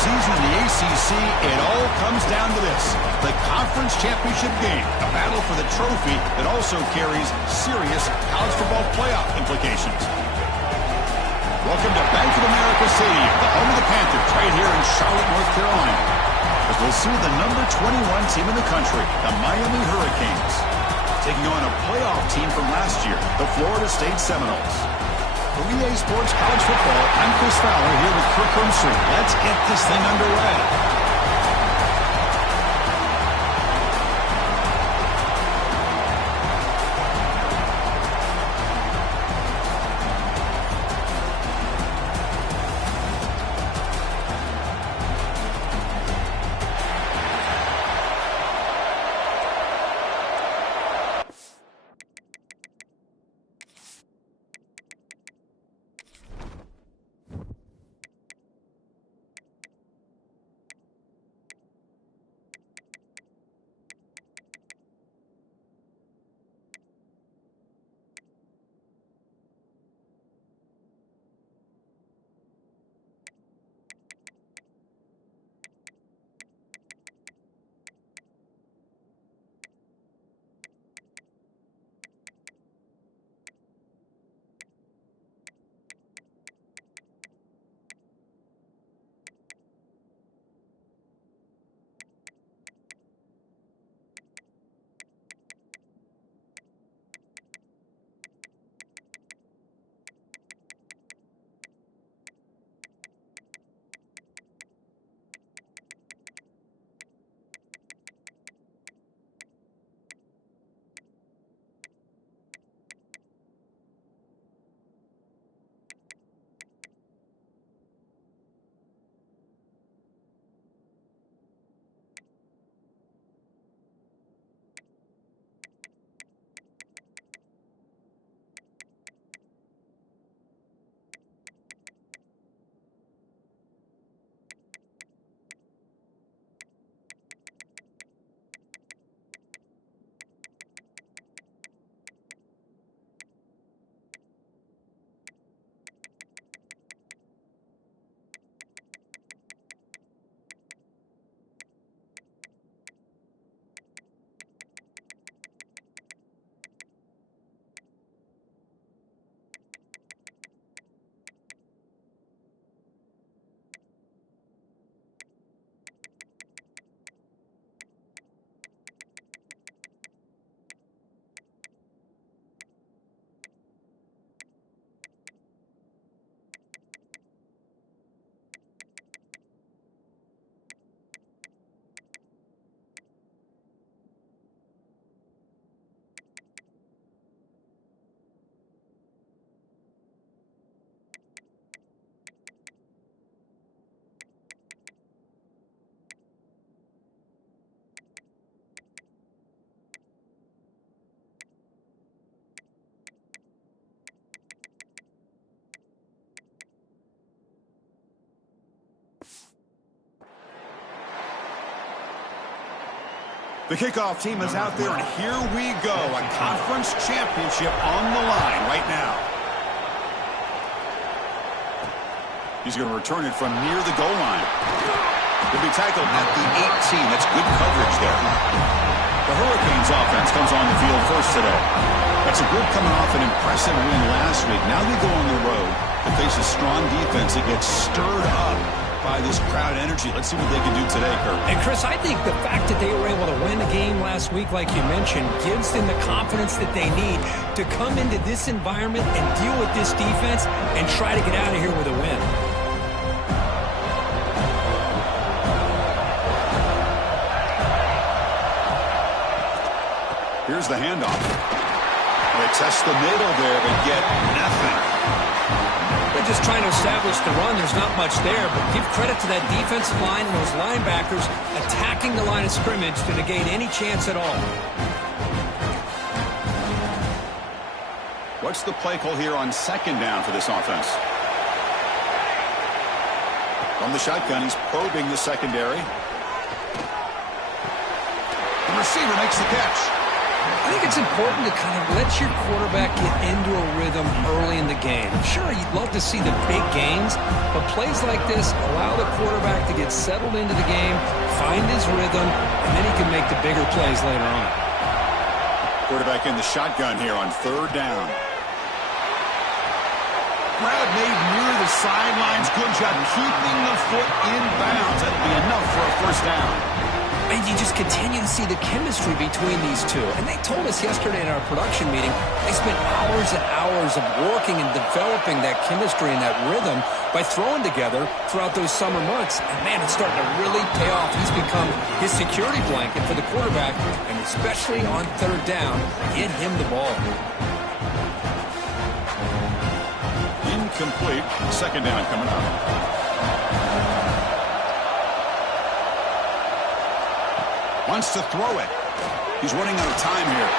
season in the ACC, it all comes down to this: the conference championship game, a battle for the trophy that also carries serious college football playoff implications. Welcome to Bank of America Stadium, the home of the Panthers, right here in Charlotte, North Carolina, as we'll see the number 21 team in the country, the Miami Hurricanes, taking on a playoff team from last year, the Florida State Seminoles. For EA Sports College Football, I'm Chris Fowler here with Kirk Hermstreet. Let's get this thing underway. The kickoff team is out there, and here we go. A conference championship on the line right now. He's going to return it from near the goal line. He'll be tackled at the 18. That's good coverage there. The Hurricanes offense comes on the field first today. That's a group coming off an impressive win last week. Now they go on the road to face a strong defense that gets stirred up by this crowd energy. Let's see what they can do today, Kurt. And Chris, I think the fact that they were able to win the game last week, like you mentioned, gives them the confidence that they need to come into this environment and deal with this defense and try to get out of here with a win. Here's the handoff. They test the middle there, but get nothing. They're just trying to establish the run. There's not much there, but give credit to that defensive line and those linebackers attacking the line of scrimmage to negate any chance at all. What's the play call here on second down for this offense? From the shotgun, he's probing the secondary. The receiver makes the catch. I think it's important to kind of let your quarterback get into a rhythm early in the game. Sure, you'd love to see the big gains, but plays like this allow the quarterback to get settled into the game, find his rhythm, and then he can make the bigger plays later on. Quarterback in the shotgun here on third down. Grab made near the sidelines. Good job keeping the foot in bounds. That'll be enough for a first down. And you just continue to see the chemistry between these two. And they told us yesterday in our production meeting, they spent hours and hours of working and developing that chemistry and that rhythm by throwing together throughout those summer months. And, man, it's starting to really pay off. He's become his security blanket for the quarterback, and especially on third down, get him the ball. Incomplete. Second down coming up. Wants to throw it. He's running out of time here.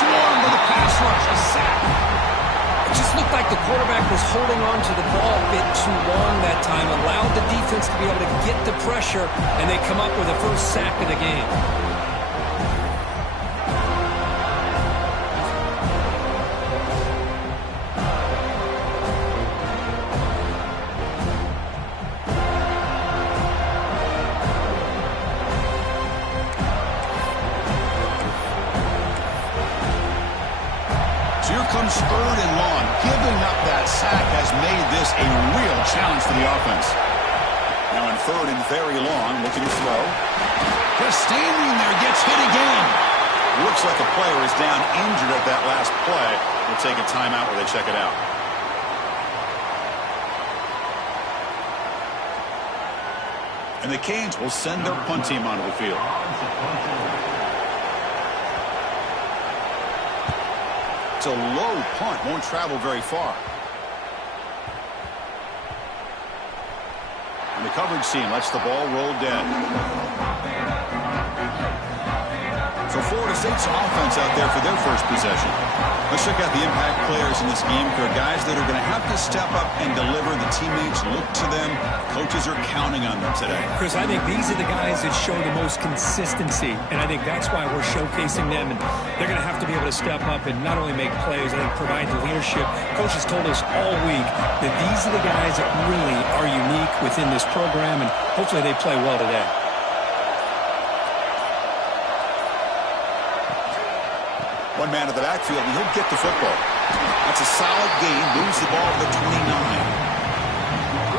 Swarmed with a pass rush. A sack. It just looked like the quarterback was holding on to the ball a bit too long that time, allowed the defense to be able to get the pressure, and they come up with the first sack of the game. Comes third and long. Giving up that sack has made this a real challenge for the offense. Now in third and very long, looking to throw. Just standing there, gets hit again. Looks like a player is down injured at that last play. We'll take a timeout where they check it out. And the Canes will send their punt team onto the field. It's a low punt, won't travel very far. And the coverage team lets the ball roll dead. So Florida State's offense out there for their first possession. Let's check out the impact players in this game. There are guys that are going to have to step up and deliver. The teammates look to them. Coaches are counting on them today. Chris, I think these are the guys that show the most consistency, and I think that's why we're showcasing them. And they're going to have to be able to step up and not only make plays, I think provide the leadership. Coach has told us all week that these are the guys that really are unique within this program, and hopefully they play well today. One man to the backfield, and he'll get the football. That's a solid gain. Moves the ball to the 29.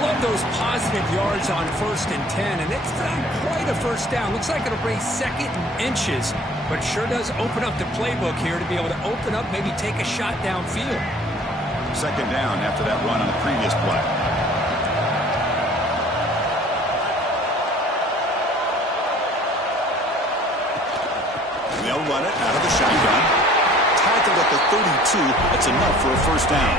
Love those positive yards on 1st and 10, and it's not quite a first down. Looks like it'll bring second and inches, but sure does open up the playbook here to be able to open up, maybe take a shot downfield. Second down after that run on the previous play. They'll run it out of the shotgun. Tackled at the 32. That's enough for a first down.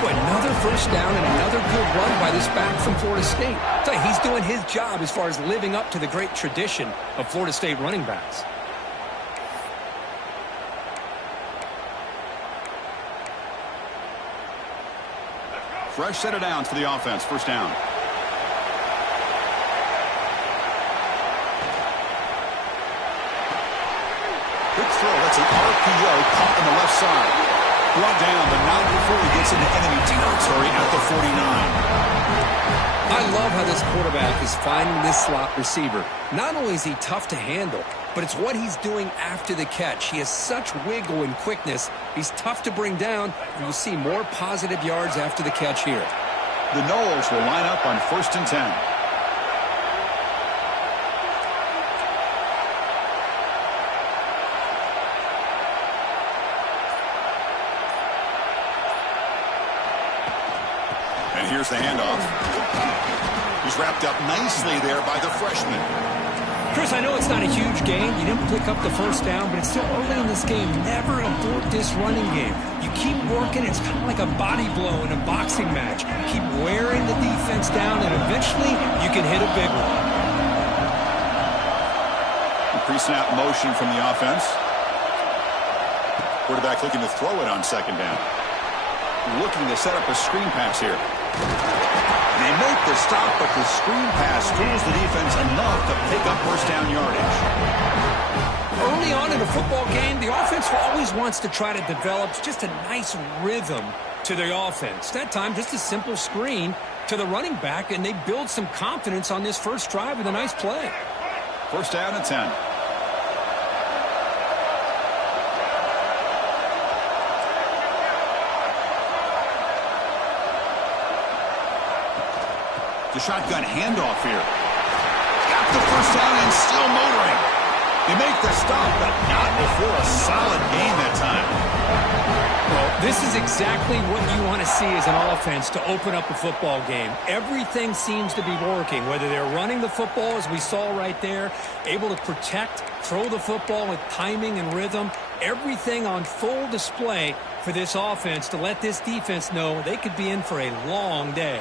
Another first down and another good run by this back from Florida State. I'll tell you, he's doing his job as far as living up to the great tradition of Florida State running backs. Fresh set of downs for the offense. First down. Quick throw. That's an RPO caught on the left side. Brought down, but not before he gets into enemy territory at the 49. I love how this quarterback is finding this slot receiver. Not only is he tough to handle, but it's what he's doing after the catch. He has such wiggle and quickness. He's tough to bring down, and you'll see more positive yards after the catch here. The Noles will line up on 1st and 10. And here's the handoff. He's wrapped up nicely there by the freshman. Chris, I know it's not a huge gain. You didn't pick up the first down, but it's still early in this game. Never abort this running game. You keep working. It's kind of like a body blow in a boxing match. Keep wearing the defense down, and eventually you can hit a big one. Pre-snap motion from the offense. Quarterback looking to throw it on second down. Looking to set up a screen pass here. They make the stop, but the screen pass fools the defense enough to pick up first down yardage. Early on in a football game, the offense always wants to try to develop just a nice rhythm to the offense. That time, just a simple screen to the running back, and they build some confidence on this first drive with a nice play. First down and 10. The shotgun handoff here. Got the first down and still motoring. They make the stop, but not before a solid gain that time. Well, this is exactly what you want to see as an offense to open up a football game. Everything seems to be working, whether they're running the football, as we saw right there, able to protect, throw the football with timing and rhythm. Everything on full display for this offense to let this defense know they could be in for a long day.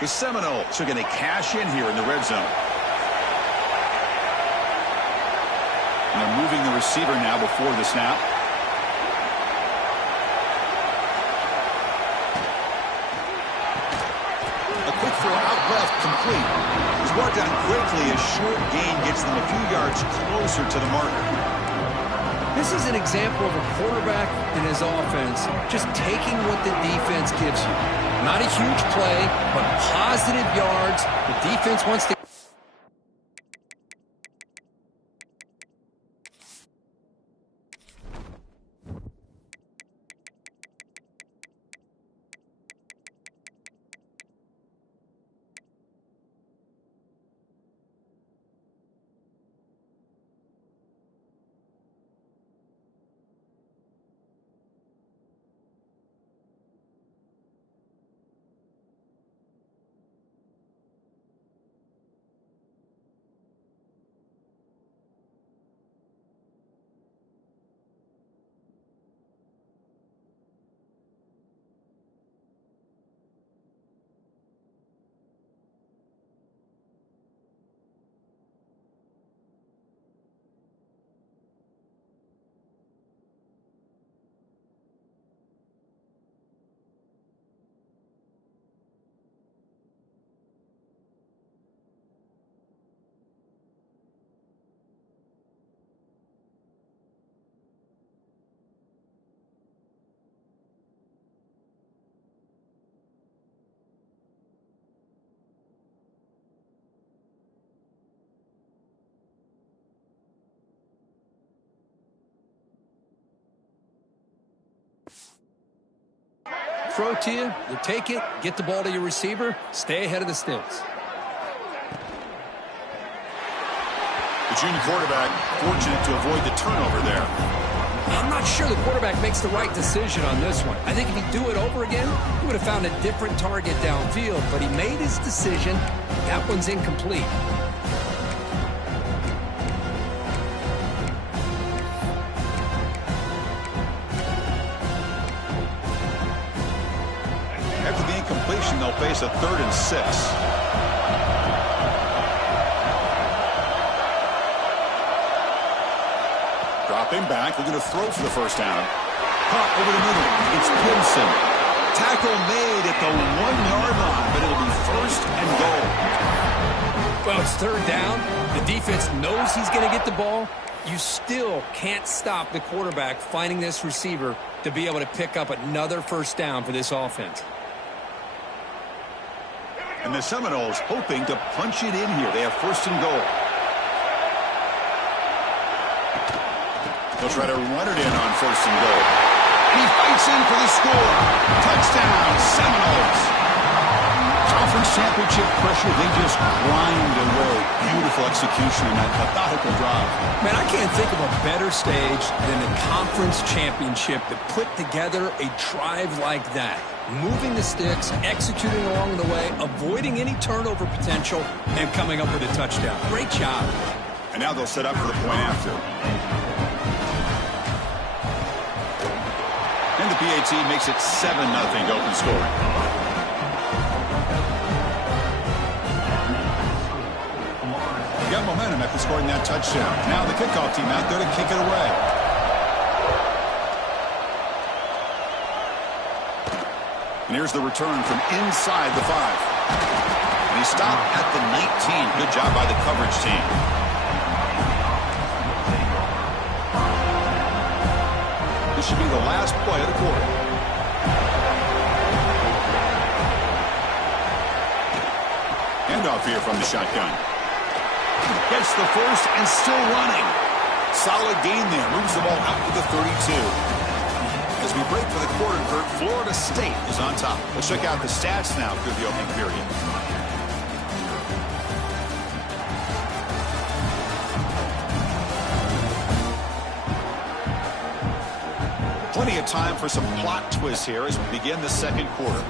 The Seminoles are going to cash in here in the red zone. And they're moving the receiver now before the snap. A quick throw out left, complete. He's brought down quickly. A short gain gets them a few yards closer to the marker. This is an example of a quarterback and his offense just taking what the defense gives you. Not a huge play, but positive yards. The defense wants to... Throw to you, you take it, get the ball to your receiver, stay ahead of the sticks. The junior quarterback fortunate to avoid the turnover there. I'm not sure the quarterback makes the right decision on this one. I think if he'd do it over again, he would have found a different target downfield, but he made his decision. That one's incomplete. After the incompletion, they'll face a 3rd and 6. Dropping back, looking to throw for the first down. Caught over the middle. It's Pinson. Tackle made at the 1-yard line, but it'll be 1st and goal. Well, it's 3rd down. The defense knows he's going to get the ball. You still can't stop the quarterback finding this receiver to be able to pick up another first down for this offense. And the Seminoles hoping to punch it in here. They have 1st and goal. They'll try to run it in on 1st and goal. He fights in for the score. Touchdown, Seminoles. Conference championship pressure, they just grind away. Beautiful execution in that methodical drive. Man, I can't think of a better stage than the conference championship to put together a drive like that. Moving the sticks, executing along the way, avoiding any turnover potential, and coming up with a touchdown. Great job. And now they'll set up for the point after. And the PAT makes it 7-0 open scoring. Got momentum after scoring that touchdown. Now the kickoff team out there to kick it away. And here's the return from inside the 5. And he stopped at the 19. Good job by the coverage team. This should be the last play of the quarter. Handoff here from the shotgun. Gets the first and still running. Solid gain there. Moves the ball out to the 32. As we break for the quarter, Kurt, Florida State is on top. Let's check out the stats now through the opening period. Plenty of time for some plot twists here as we begin the second quarter.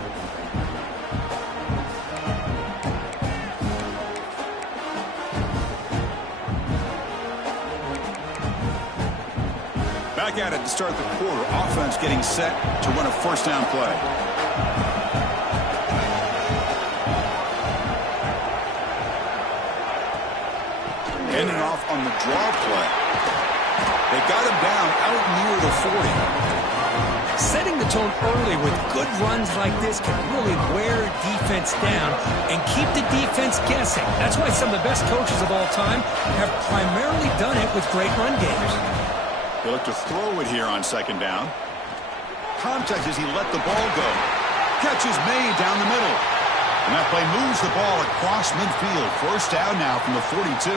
Back at it to start the quarter. Offense getting set to run a first down play. Ending off on the draw play. They got him down out near the 40. Setting the tone early with good runs like this can really wear a defense down and keep the defense guessing. That's why some of the best coaches of all time have primarily done it with great run games. They look to throw it here on second down. Contact as he let the ball go. Catch is made down the middle. And that play moves the ball across midfield. First down now from the 42.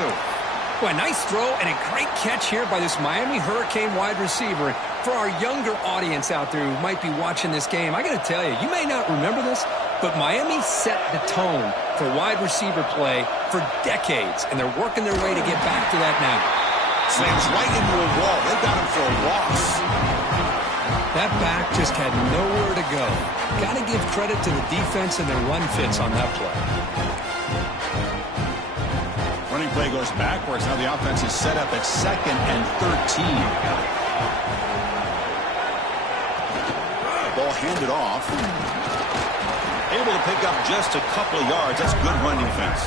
Well, a nice throw and a great catch here by this Miami Hurricane wide receiver. For our younger audience out there who might be watching this game, I got to tell you, you may not remember this, but Miami set the tone for wide receiver play for decades, and they're working their way to get back to that now. Slams right into a wall. They got him for a loss. That back just had nowhere to go. Got to give credit to the defense and their run fits on that play. Running play goes backwards. Now the offense is set up at 2nd and 13. Ball handed off. Able to pick up just a couple of yards. That's good run defense.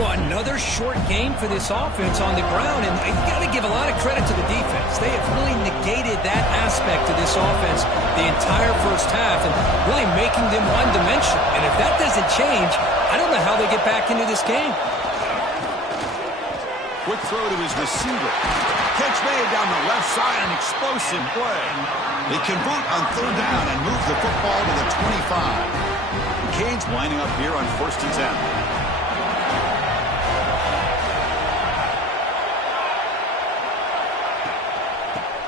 Well, another short game for this offense on the ground, and you got to give a lot of credit to the defense. They have really negated that aspect of this offense the entire first half and really making them one-dimensional. And if that doesn't change, I don't know how they get back into this game. Quick throw to his receiver. Catch made down the left side, an explosive play. They convert on third down and move the football to the 25. Canes lining up here on 1st and 10.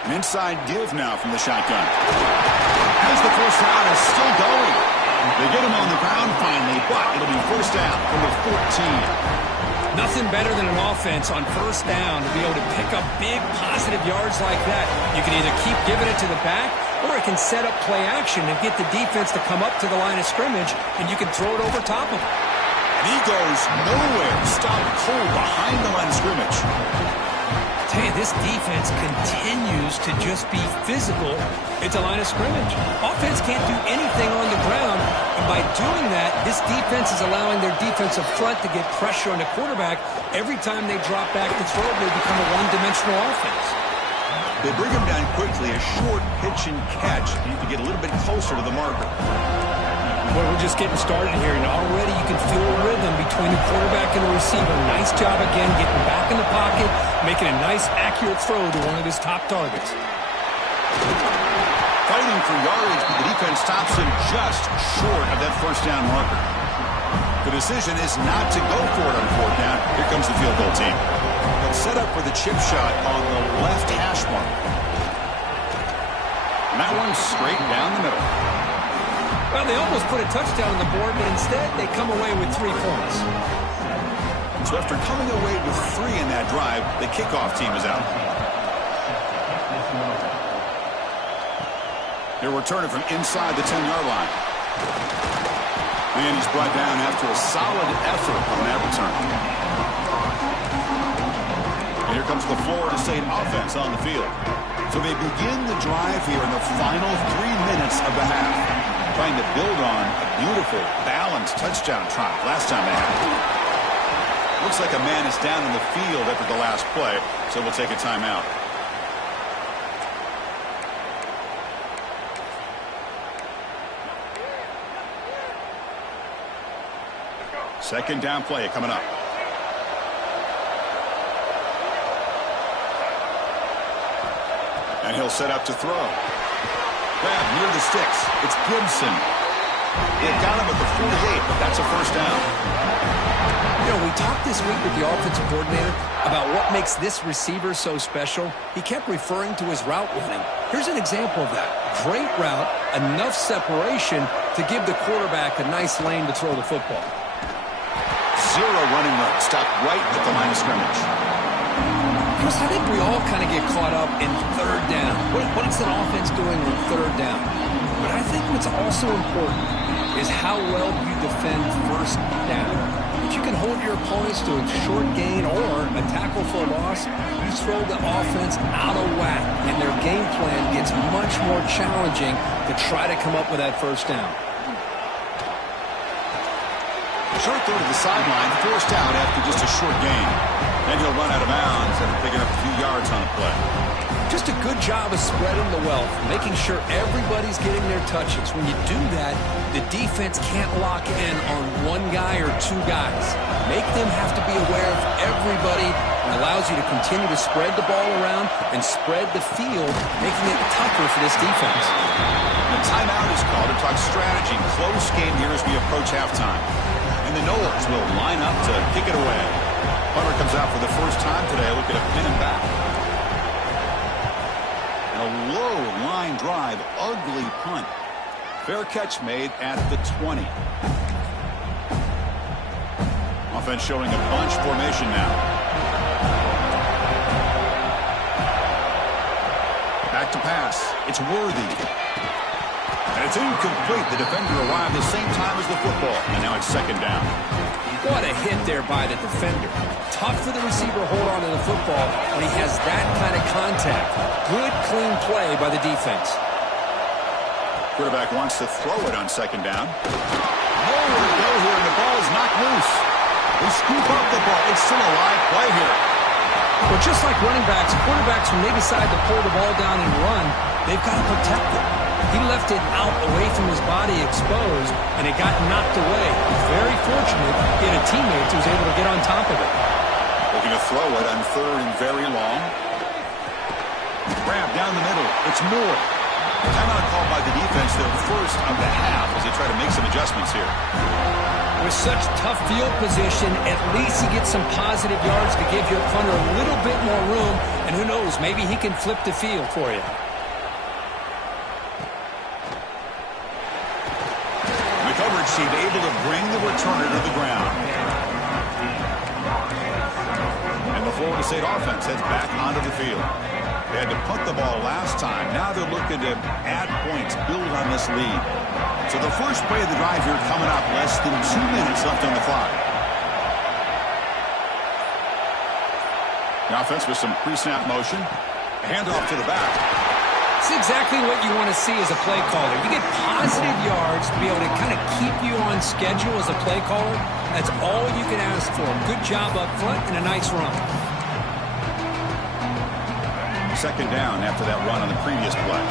An inside give now from the shotgun. As the first down is still going. They get him on the ground finally, but it'll be first down from the 14. Nothing better than an offense on first down to be able to pick up big positive yards like that. You can either keep giving it to the back, or it can set up play action and get the defense to come up to the line of scrimmage, and you can throw it over top of him. And he goes nowhere. Stopped cold behind the line of scrimmage. Hey, this defense continues to just be physical at the line of scrimmage. Offense can't do anything on the ground, and by doing that, this defense is allowing their defensive front to get pressure on the quarterback. Every time they drop back to throw, they become a one-dimensional offense. They bring him down quickly, a short pitch and catch. You need to get a little bit closer to the marker. Well, we're just getting started here, and already you can feel a rhythm between the quarterback and the receiver. Nice job again getting back in the pocket, making a nice, accurate throw to one of his top targets. Fighting for yardage, but the defense stops him just short of that first down marker. The decision is not to go for it on fourth down. Here comes the field goal team. They'll set up for the chip shot on the left hash mark. And that one's straight down the middle. Well, they almost put a touchdown on the board, but instead they come away with 3 points. So after coming away with 3 in that drive, the kickoff team is out. They're returning from inside the 10-yard line. And he's brought down after a solid effort on that return. And here comes the Florida State offense on the field. So they begin the drive here in the final 3 minutes of the half, trying to build on a beautiful, balanced touchdown drive last time they had it. Looks like a man is down in the field after the last play, so we'll take a timeout. Second down play coming up. And he'll set up to throw. Grab near the sticks. It's Gibson. They've got him at the 48, but that's a first down. You know, we talked this week with the offensive coordinator about what makes this receiver so special. He kept referring to his route running. Here's an example of that. Great route, enough separation to give the quarterback a nice lane to throw the football. Zero running room, stopped right at the line of scrimmage. Chris, I think we all kind of get caught up in third down. What is an offense doing on third down? But I think what's also important is how well you defend first down. If you can hold your opponents to a short gain or a tackle for a loss, you throw the offense out of whack, and their game plan gets much more challenging to try to come up with that first down. Short throw to the sideline, forced out after just a short gain. Then he'll run out of bounds after picking up a few yards on a play. Just a good job of spreading the wealth, making sure everybody's getting their touches. When you do that, the defense can't lock in on one guy or two guys. Make them have to be aware of everybody, and allows you to continue to spread the ball around and spread the field, making it tougher for this defense. The timeout is called to talk strategy. Close game here as we approach halftime. And the Noles will line up to kick it away. Punter comes out for the first time today. Look at a pin and back. And a low line drive, ugly punt. Fair catch made at the 20. Offense showing a bunch formation now. Back to pass. It's Worthy. And it's incomplete. The defender arrived the same time as the football. And now it's second down. What a hit there by the defender. Tough for the receiver to hold on to the football when he has that kind of contact. Good, clean play by the defense. Quarterback wants to throw it on second down. Nowhere to go here, and the ball is knocked loose. They scoop up the ball. It's still a live play here. Well, just like running backs, quarterbacks, when they decide to pull the ball down and run, they've got to protect it. He left it out away from his body exposed, and it got knocked away. He's very fortunate he had a teammate who was able to get on top of it. Looking to throw it on third and very long. Grab down the middle. It's Moore. Timeout called by the defense, their first of the half, as they try to make some adjustments here. With such tough field position, at least he gets some positive yards to give your punter a little bit more room, and who knows, maybe he can flip the field for you. Seemed able to bring the returner to the ground. And the Florida State offense heads back onto the field. They had to punt the ball last time. Now they're looking to add points, build on this lead. So the first play of the drive here coming up, less than 2 minutes left on the clock. The offense with some pre-snap motion. A handoff to the back. It's exactly what you want to see as a play caller. You get positive yards to be able to kind of keep you on schedule as a play caller. That's all you can ask for. Good job up front and a nice run. Second down after that run on the previous play.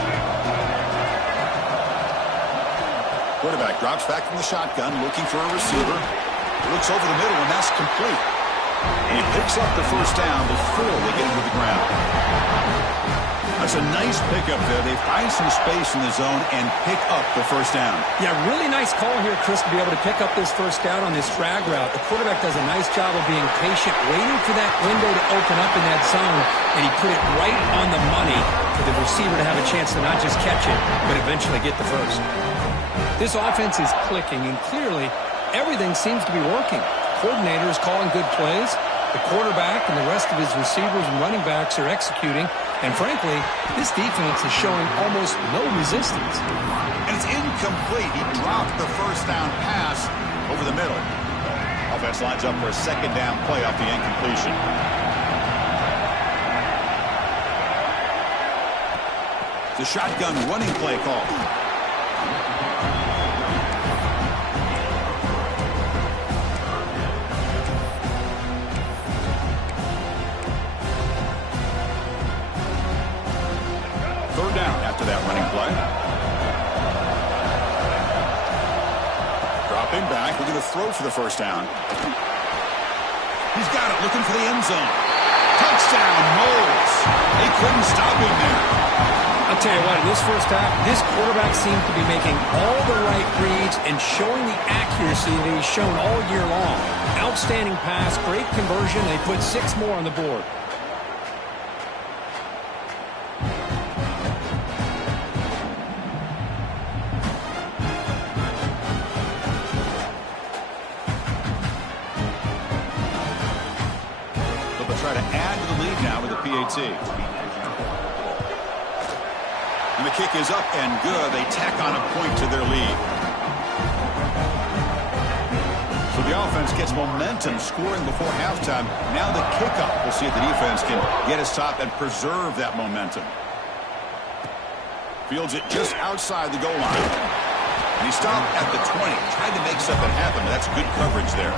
Quarterback drops back from the shotgun, looking for a receiver. Looks over the middle, and that's complete. And he picks up the first down before they get into the ground. That's a nice pickup there. They find some space in the zone and pick up the first down. Yeah, really nice call here, Chris, to be able to pick up this first down on this drag route. The quarterback does a nice job of being patient, waiting for that window to open up in that zone, and he put it right on the money for the receiver to have a chance to not just catch it, but eventually get the first. This offense is clicking, and clearly everything seems to be working. The coordinator is calling good plays. The quarterback and the rest of his receivers and running backs are executing. And frankly, this defense is showing almost no resistance. And it's incomplete. He dropped the first down pass over the middle. Offense lines up for a second down play off the incompletion. The shotgun running play call. That running play. Dropping back, we're going to throw for the first down. He's got it, looking for the end zone. Touchdown, Knowles. They couldn't stop him there. I'll tell you what, in this first half, this quarterback seems to be making all the right reads and showing the accuracy that he's shown all year long. Outstanding pass, great conversion. They put 6 more on the board. Try to add to the lead now with a PAT. And the kick is up and good. They tack on a point to their lead. So the offense gets momentum scoring before halftime. Now the kickoff. We'll see if the defense can get a stop and preserve that momentum. Fields it just outside the goal line. And he stopped at the 20. Tried to make something happen. That's good coverage there.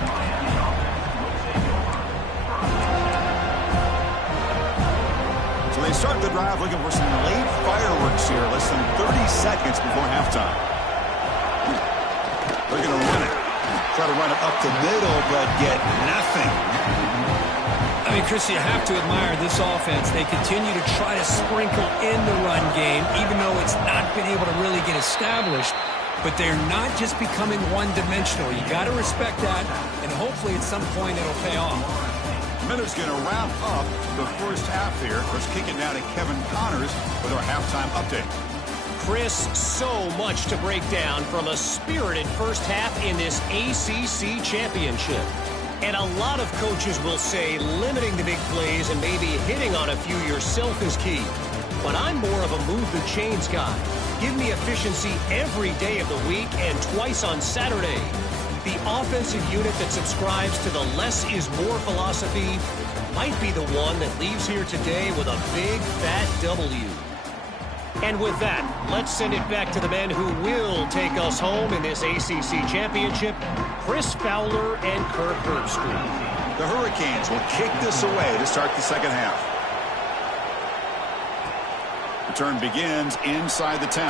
So they start the drive looking for some late fireworks here, less than 30 seconds before halftime. They're going to run it. Try to run it up the middle, but get nothing. I mean, Chris, you have to admire this offense. They continue to try to sprinkle in the run game, even though it's not been able to really get established. But they're not just becoming one-dimensional. You got to respect that, and hopefully at some point it'll pay off. Miller's going to wrap up the first half here. Let's kick it now to Kevin Connors with our halftime update. Chris, so much to break down from a spirited first half in this ACC championship. And a lot of coaches will say limiting the big plays and maybe hitting on a few yourself is key. But I'm more of a move the chains guy. Give me efficiency every day of the week and twice on Saturday. The offensive unit that subscribes to the less is more philosophy might be the one that leaves here today with a big, fat W. And with that, let's send it back to the men who will take us home in this ACC championship, Chris Fowler and Kirk Herbstreit. The Hurricanes will kick this away to start the second half. Return begins inside the 10.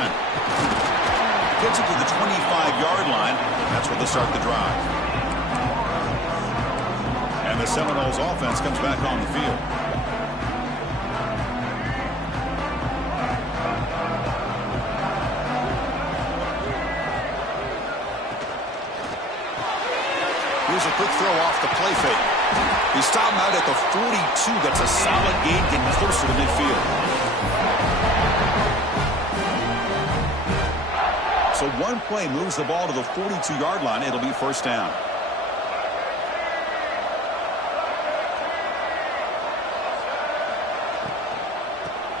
Gets it to the 25-yard line. That's where they'll start the drive. And the Seminoles offense comes back on the field. Here's a quick throw off the play fake. He stopped him out at the 42. That's a solid gain, getting closer to midfield. So one play moves the ball to the 42-yard line. It'll be first down.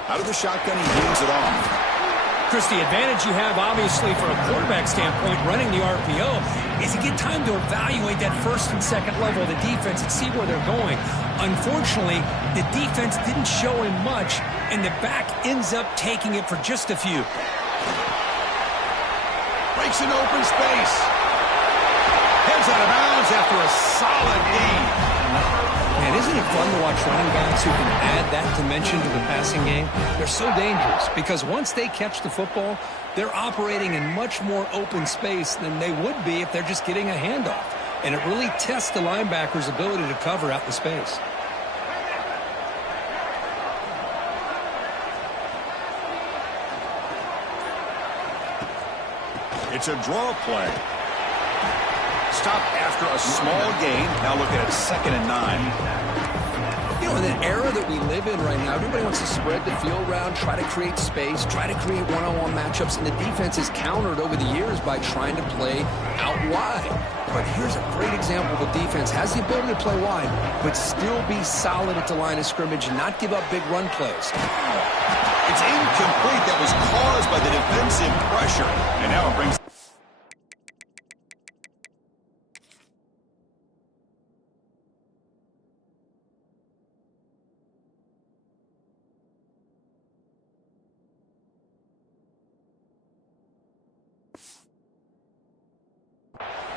Out of the shotgun, he hands it off. Chris, the advantage you have, obviously, from a quarterback standpoint, running the RPO, is you get time to evaluate that first and second level of the defense and see where they're going. Unfortunately, the defense didn't show him much, and the back ends up taking it for just a few. Breaks an open space. Heads out of bounds after a solid gain. Man, isn't it fun to watch running backs who can add that dimension to the passing game? They're so dangerous because once they catch the football, they're operating in much more open space than they would be if they're just getting a handoff. And it really tests the linebacker's ability to cover out the space. It's a draw play. Stop after a small gain. Now look at it, 2nd and 9. You know, in the era that we live in right now, everybody wants to spread the field around, try to create space, try to create one-on-one matchups, and the defense is countered over the years by trying to play out wide. But here's a great example of a defense has the ability to play wide, but still be solid at the line of scrimmage and not give up big run plays. It's incomplete. That was caused by the defensive pressure. And now it brings...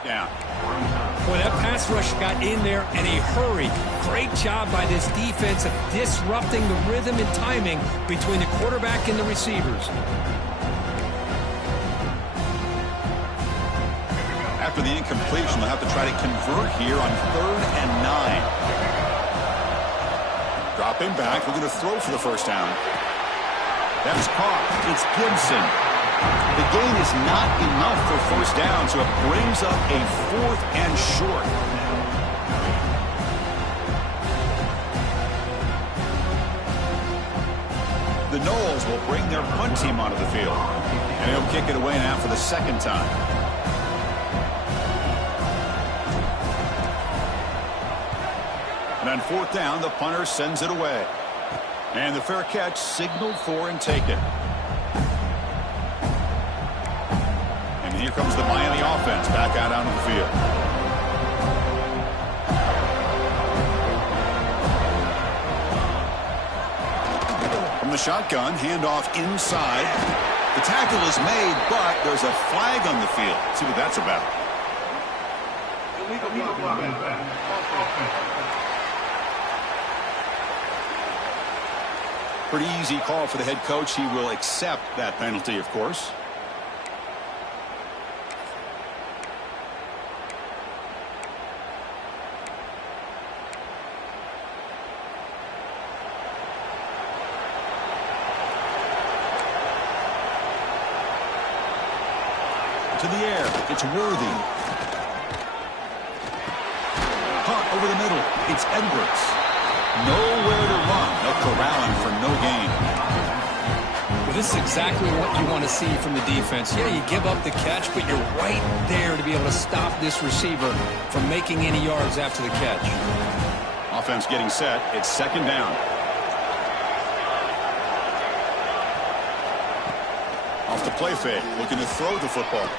down. Well, that pass rush got in there in a hurry. Great job by this defense of disrupting the rhythm and timing between the quarterback and the receivers. After the incompletion, they'll have to try to convert here on 3rd and 9. Drop Dropping back, looking to throw for the first down. That's caught. It's Gibson. The gain is not enough for first down, so it brings up a 4th and short. The Knowles will bring their punt team onto the field. And he'll kick it away now for the second time. And on 4th down, the punter sends it away. And the fair catch signaled for and taken. And here comes the Miami offense back out onto the field. From the shotgun, handoff inside. The tackle is made, but there's a flag on the field. Let's see what that's about. Pretty easy call for the head coach. He will accept that penalty, of course. To the air. It's Worthy. Caught over the middle. It's Edwards. Nowhere to run. No corralling for no gain. Well, this is exactly what you want to see from the defense. Yeah, you give up the catch, but you're right there to be able to stop this receiver from making any yards after the catch. Offense getting set. It's second down. Off the play fake. Looking to throw the football.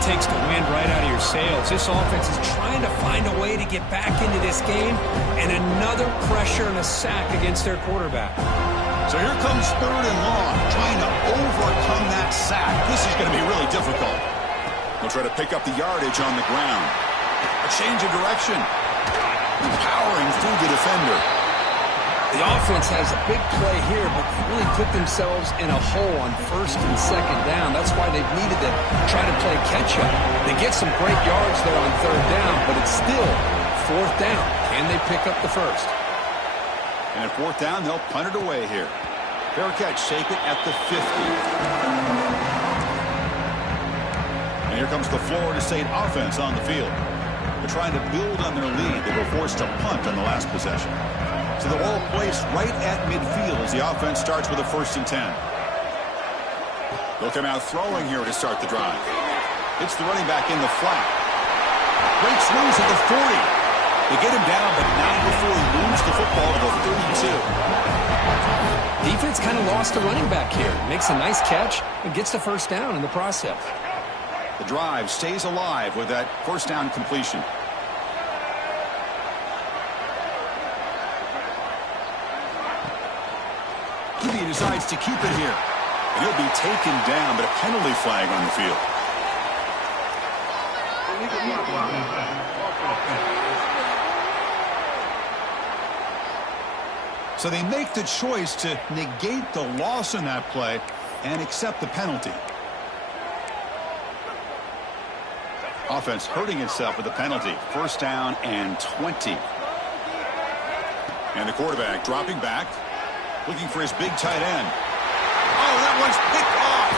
Takes the wind right out of your sails. This offense is trying to find a way to get back into this game, and another pressure and a sack against their quarterback. So here comes 3rd and long, trying to overcome that sack. This is going to be really difficult. They'll try to pick up the yardage on the ground. A change of direction. Powering through the defender. The offense has a big play here, but they really put themselves in a hole on 1st and 2nd down. That's why they've needed to try to play catch-up. They get some great yards there on 3rd down, but it's still 4th down. Can they pick up the 1st? And at 4th down, they'll punt it away here. Fair catch, take it at the 50. And here comes the Florida State offense on the field. They're trying to build on their lead. They were forced to punt on the last possession. So they're all placed right at midfield as the offense starts with a 1st and 10. They'll come out throwing here to start the drive. It's the running back in the flat. Breaks loose at the 40. They get him down, but not before he moves the football to the 32. Defense kind of lost the running back here. Makes a nice catch and gets the 1st down in the process. The drive stays alive with that 1st down completion. He decides to keep it here. And he'll be taken down, but a penalty flag on the field. So they make the choice to negate the loss in that play and accept the penalty. Offense hurting itself with the penalty. 1st down and 20. And the quarterback dropping back, looking for his big tight end. Oh, that one's picked off.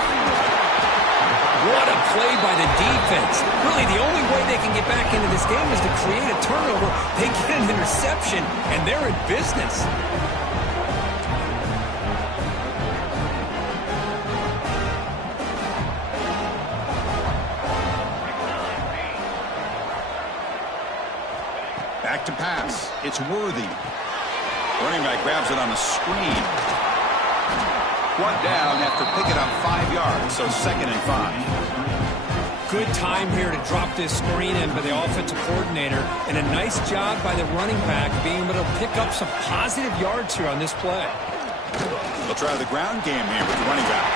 What a play by the defense. Really, the only way they can get back into this game is to create a turnover. They get an interception, and they're in business. Back to pass. It's Worthy. Running back grabs it on the screen. One down after picking up 5 yards, so 2nd and 5. Good time here to drop this screen in by the offensive coordinator, and a nice job by the running back being able to pick up some positive yards here on this play. They'll try the ground game here with the running back.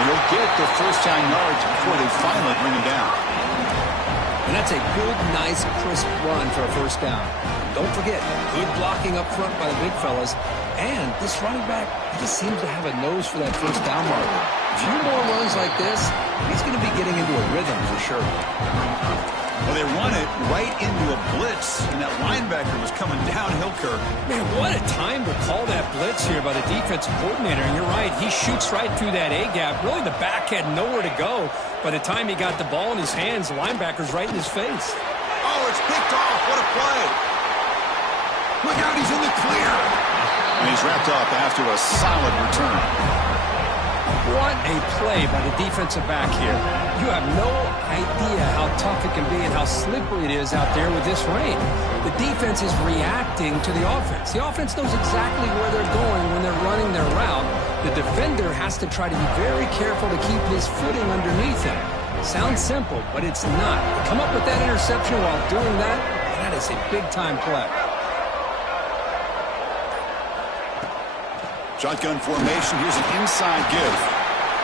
And he'll get the 1st down yards before they finally bring him down. And that's a good, nice, crisp run for a 1st down. Don't forget, good blocking up front by the big fellas. And this running back just seems to have a nose for that 1st down marker. A few more runs like this, he's going to be getting into a rhythm for sure. Well, they run it right into a blitz, and that linebacker was coming downhill, Kirk. Man, what a time to call that blitz here by the defensive coordinator. And you're right, he shoots right through that A-gap. Really, the back had nowhere to go. By the time he got the ball in his hands, the linebacker's right in his face. Oh, it's picked off. What a play. Look out, he's in the clear. And he's wrapped up after a solid return. What a play by the defensive back here. You have no idea how tough it can be and how slippery it is out there with this rain. The defense is reacting to the offense. The offense knows exactly where they're going when they're running their route. The defender has to try to be very careful to keep his footing underneath him. Sounds simple, but it's not. To come up with that interception while doing that, that is a big-time play. Shotgun formation. Here's an inside give.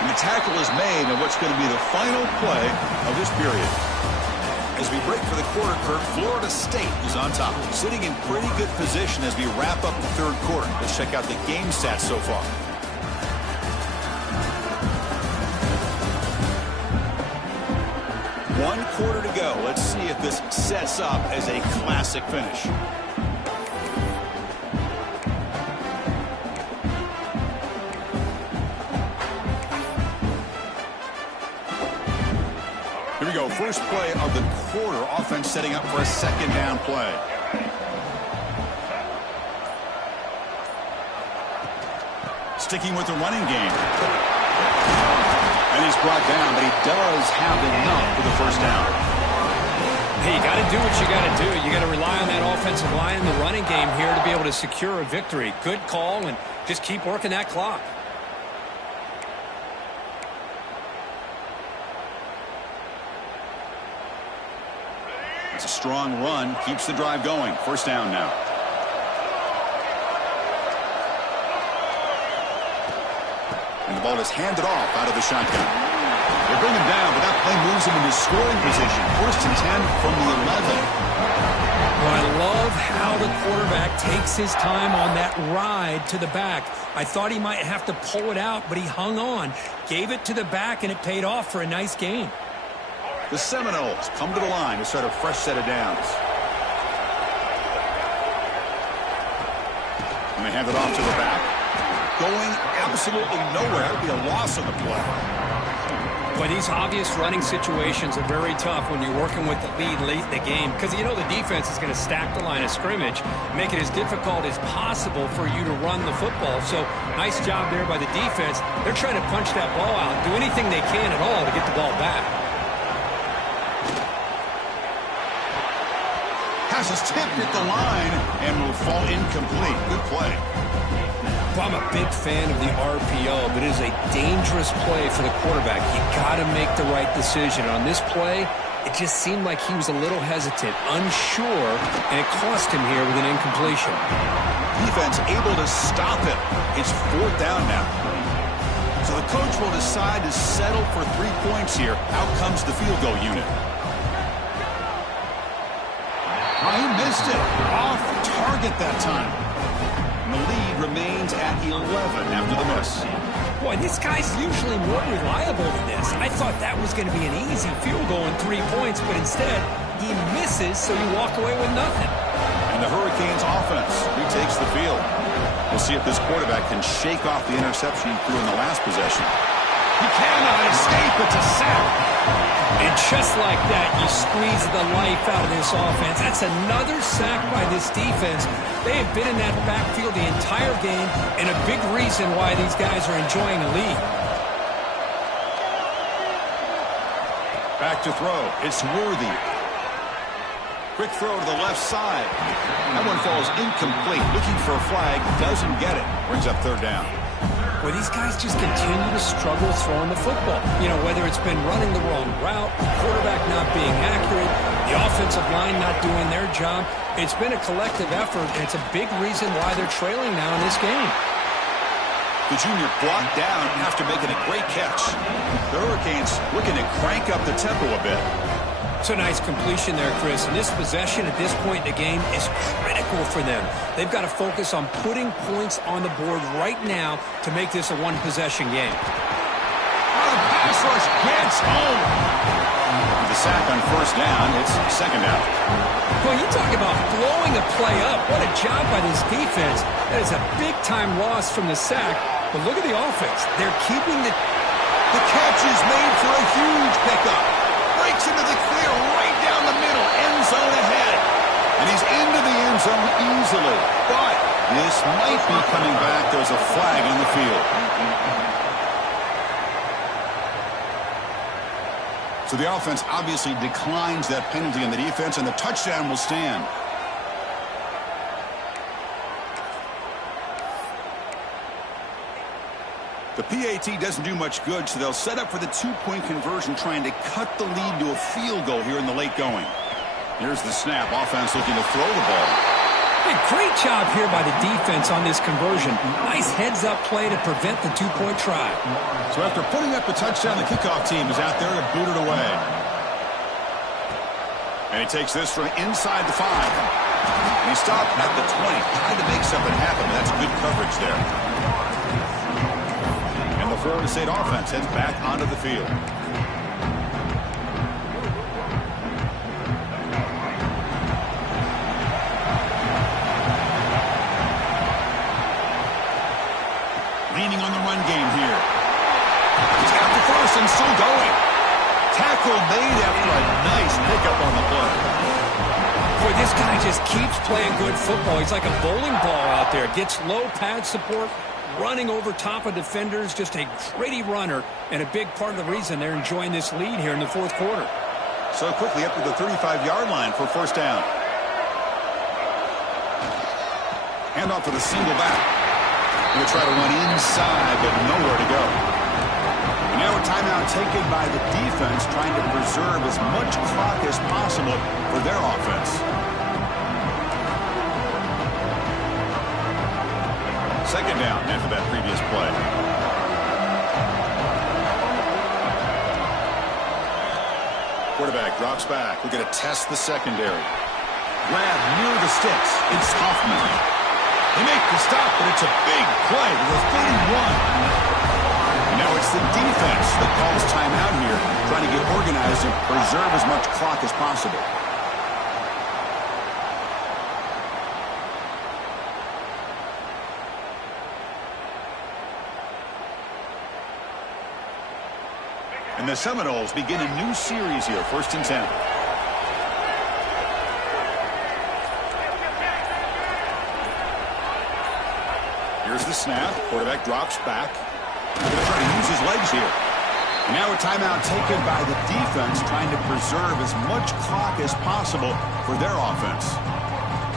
And the tackle is made on what's going to be the final play of this period. As we break for the quarter, Kirk, Florida State is on top, sitting in pretty good position as we wrap up the third quarter. Let's check out the game stats so far. One quarter to go. Let's see if this sets up as a classic finish. Here we go. First play of the quarter. Offense setting up for a second down play. Sticking with the running game. And he's brought down, but he does have enough for the first down. Hey, you got to do what you got to do. You got to rely on that offensive line in the running game here to be able to secure a victory. Good call, and just keep working that clock. It's a strong run. Keeps the drive going. First down now. And the ball is handed off out of the shotgun. They bring him down, but that play moves him into scoring position. First and 10 from the 11. Well, I love how the quarterback takes his time on that ride to the back. I thought he might have to pull it out, but he hung on. Gave it to the back, and it paid off for a nice gain. The Seminoles come to the line to start a fresh set of downs. And they hand it off to the back. Going absolutely nowhere. That would be a loss on the play. But these obvious running situations are very tough when you're working with the lead late in the game because you know the defense is going to stack the line of scrimmage, make it as difficult as possible for you to run the football. So nice job there by the defense. They're trying to punch that ball out, do anything they can at all to get the ball back. Pass is tipped at the line and will fall incomplete. Good play. Well, I'm a big fan of the RPO, but it is a dangerous play for the quarterback. You got to make the right decision. On this play, it just seemed like he was a little hesitant, unsure, and it cost him here with an incompletion. Defense able to stop it. It's fourth down now. So the coach will decide to settle for 3 points here. Out comes the field goal unit. Oh, he missed it. Off target that time. And the lead remains at 11 after the miss. Boy, this guy's usually more reliable than this. I thought that was going to be an easy field goal in 3 points, but instead, he misses, so you walk away with nothing. And the Hurricanes offense retakes the field. We'll see if this quarterback can shake off the interception he threw in the last possession. He cannot escape. It's a sack. And just like that, you squeeze the life out of this offense. That's another sack by this defense. They have been in that backfield the entire game, and a big reason why these guys are enjoying a lead. Back to throw. It's Worthy. Quick throw to the left side. That one falls incomplete. Looking for a flag. Doesn't get it. Brings up third down. Well, these guys just continue to struggle throwing the football. You know, whether it's been running the wrong route, the quarterback not being accurate, the offensive line not doing their job. It's been a collective effort, and it's a big reason why they're trailing now in this game. The junior blocked down after making a great catch. The Hurricanes looking to crank up the tempo a bit. It's a nice completion there, Chris. And this possession at this point in the game is critical for them. They've got to focus on putting points on the board right now to make this a one-possession game. rush gets home. The sack on first down. It's second down. Well, you talk about blowing a play up. What a job by this defense. That is a big-time loss from the sack. But look at the offense. They're keeping the... The catch is made for a huge pickup. Breaks into the clear right down the middle. End zone ahead. And he's into the end zone easily. But this might be coming back. There's a flag on the field. So the offense obviously declines that penalty on the defense, and the touchdown will stand. The PAT doesn't do much good, so they'll set up for the two-point conversion, trying to cut the lead to a field goal here in the late going. Here's the snap. Offense looking to throw the ball. Hey, great job here by the defense on this conversion. Nice heads-up play to prevent the two-point try. So after putting up the touchdown, the kickoff team is out there to boot it away. And he takes this from inside the 5. And he stopped at the 20, trying to make something happen. That's good coverage there. And the Florida State offense heads back onto the field. Leaning on the run game here. He's got the first and still going. Tackle made after a nice pickup on the play. Boy, this guy just keeps playing good football. He's like a bowling ball out there. Gets low pad support, running over top of defenders. Just a gritty runner, and a big part of the reason they're enjoying this lead here in the fourth quarter. So quickly up to the 35-yard line for first down. Hand off to the single back. He'll try to run inside, but nowhere to go. And now a timeout taken by the defense, trying to preserve as much clock as possible for their offense. Second down after that previous play. Quarterback drops back. We're going to test the secondary. Grab near the sticks. It's Hoffman. They make the stop, but it's a big play to the 31. Now it's the defense that calls timeout here, trying to get organized and preserve as much clock as possible. And the Seminoles begin a new series here, 1st and 10. Here's the snap. Quarterback drops back. He's going to try to use his legs here. And now a timeout taken by the defense, trying to preserve as much clock as possible for their offense.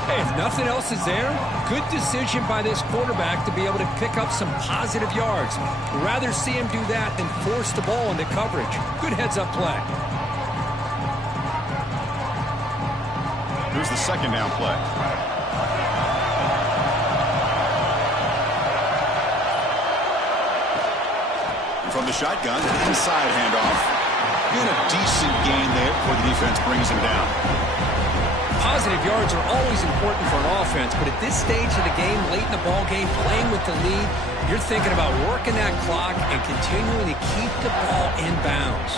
Hey, if nothing else is there, good decision by this quarterback to be able to pick up some positive yards. Rather see him do that than force the ball into coverage. Good heads-up play. Here's the second down play. From the shotgun, an inside handoff. And a decent gain there before the defense brings him down. Positive yards are always important for an offense, but at this stage of the game, late in the ball game, playing with the lead, you're thinking about working that clock and continuing to keep the ball in bounds.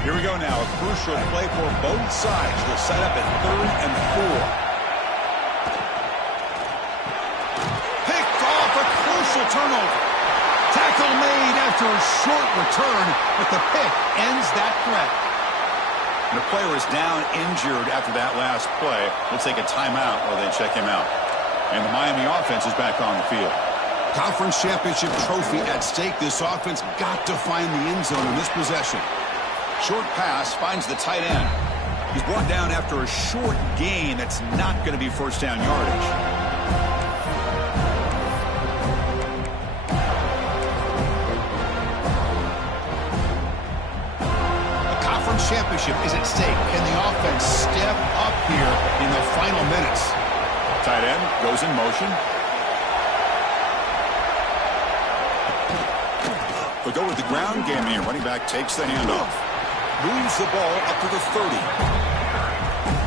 Here we go now, a crucial play for both sides. They'll set up at 3rd and 4. Picked off, a crucial turnover. Tackle made after a short return, but the pick ends that threat. And the player is down injured after that last play. We'll take a timeout while they check him out. And the Miami offense is back on the field. Conference championship trophy at stake. This offense got to find the end zone in this possession. Short pass finds the tight end. He's brought down after a short gain that's not going to be first down yardage. The conference championship is at stake. Can the offense step up here in the final minutes? Tight end goes in motion. The They'll go with the ground game here. Running back takes the handoff. Moves the ball up to the 30.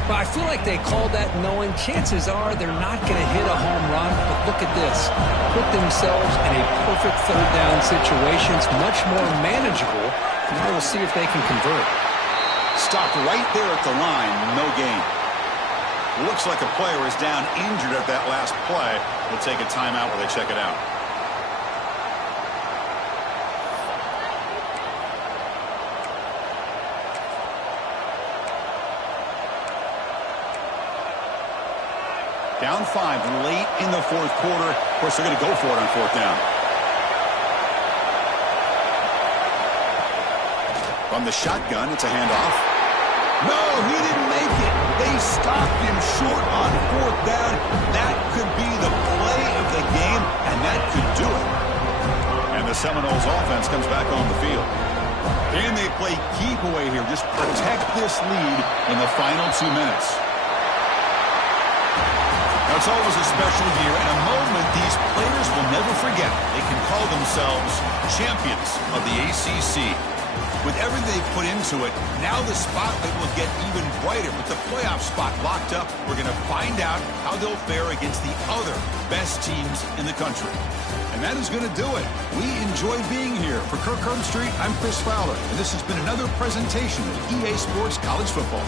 Well, I feel like they called that knowing chances are they're not going to hit a home run. But look at this. Put themselves in a perfect third down situation. It's much more manageable. Now we'll see if they can convert. Stopped right there at the line. No gain. Looks like a player is down injured at that last play. We'll take a timeout while they check it out. Down 5 late in the fourth quarter. Of course, they're going to go for it on fourth down. From the shotgun, it's a handoff. No, he didn't make it. They stopped him short on fourth down. That could be the play of the game, and that could do it. And the Seminoles offense comes back on the field. Can they play keep away here? Just protect this lead in the final 2 minutes. Now, it's always a special year and a moment these players will never forget. They can call themselves champions of the ACC. With everything they put into it, now the spotlight will get even brighter. With the playoff spot locked up, we're going to find out how they'll fare against the other best teams in the country. And that is going to do it. We enjoy being here. For Kirk Herbstreit, I'm Chris Fowler, and this has been another presentation of EA Sports College Football.